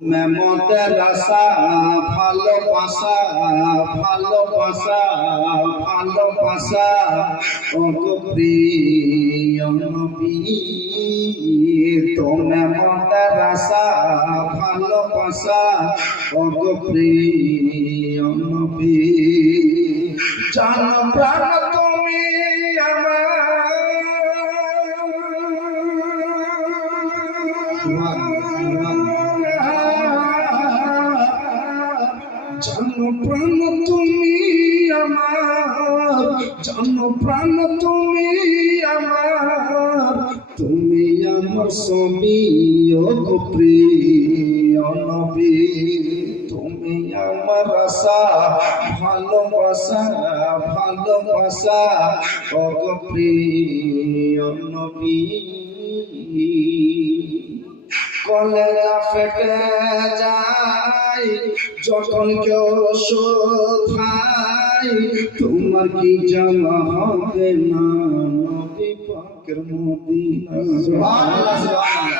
মেমতের আশা ভালোবাসা ভালোবাসা ভালোবাসা ও গো প্রিয় নবী তো মেমতের আশা ভালোবাসা ও গো প্রিয় জান প্রাণ তুমি আমার। জানো প্রাণ তুমি আমার তুমি আমার স্বামী ও তুমি আমার আশা, ভালোবাসা ভালোবাসা ও গো প্রিয় নবী। কলেরা ফেটে যায়, যখন কেউ শোধায় তোমার কি জানা হবে না? নবী পাকের মদিনা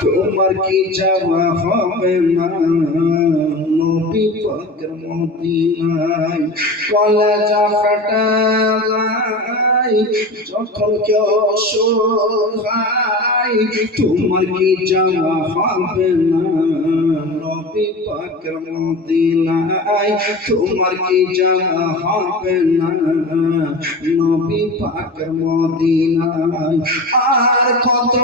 তোমার কি জানা হবে না? নবী পাকের মদিনায়। কলেজা ফেটে যখন কেউ শোধায় তোমার কি জানা হবে না? পাকের মদিনায় তোমার কি জানা হবে না? নবী পাকের মদিনায় আর কত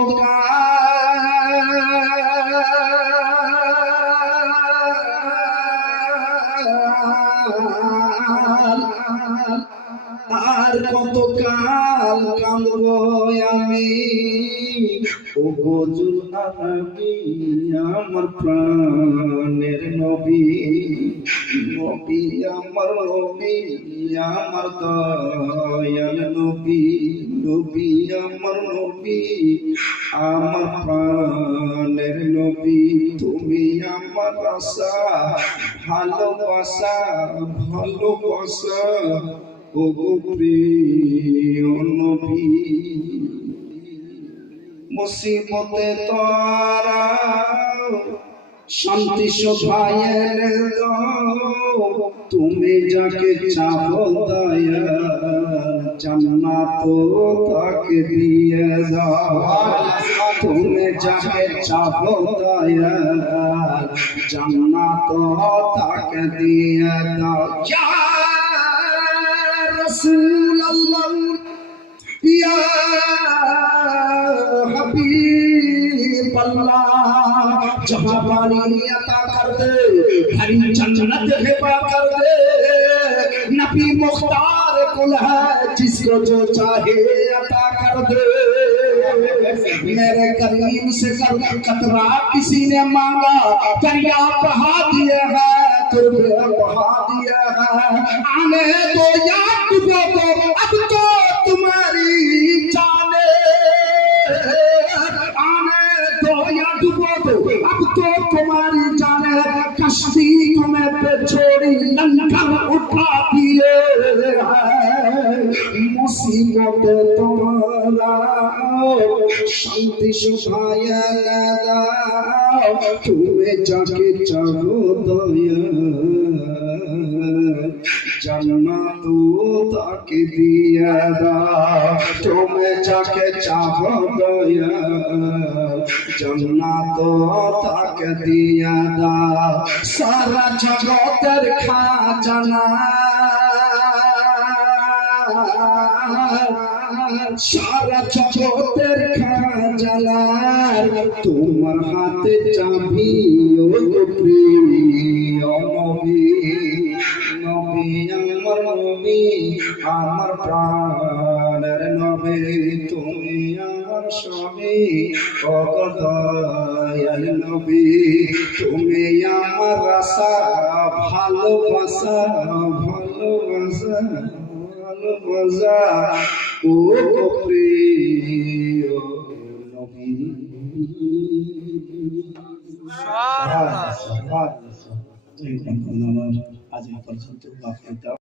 আর কত কাল কাঁদব আমি? আমার প্রাণের নবী নবী আমার নবী, আমার দয়াল নবী নবী আমার নবী, আমার প্রাণের মুসিবতে তোরা শান্তি শোভায়ের তুমি যাকে চাও দয়া জান্নাত তাকে দিয়ে দাও তুমি যাকে চাও দয়া জান্নাত তাকে দিয়ে দাও ইয়া রাসূলুল্লাহ ইয়া हबीब अल्लाह जहाँ पानी अता कर दे हरी जन्नत हिबा कर दे नबी मुख्तार कुल है जिसको जो चाहे अता कर दे मेरे करीम से कर कतरा किसी ने मांगा। दरिया बहा दिए है तुरबे बहा दिए है। आने दो याद डूबो तो अब तो तुम्हारी जाने। आने दो या डूबो तो अब तो तुम्हारी जाने। कश्ती तुम्हें पे छोड़ी लंका उठा মুসিবতে তোমরা শান্তি সুখায়া না দাও তুমি যাকে চাবো দয়া। জন্মা তো তাকে দিয়া দাও, তুমি যাকে চাবো দয়া। জন্মা তো তাকে দিয়া দাও, সারা জগতের খাজানা। সারা জগতের খাজানার তোমার হাতে চাবি প্রিয় নবী নবী আমার নবী, আমার প্রাণের নবী, তুমি আমার স্বামী অগদয়াল নবী, তুমি আমার আশা, ভালোবাসা ভালোবাসা। ভালোবাসা ও প্রিয় নবী। সারা আজ এই পর্যন্ত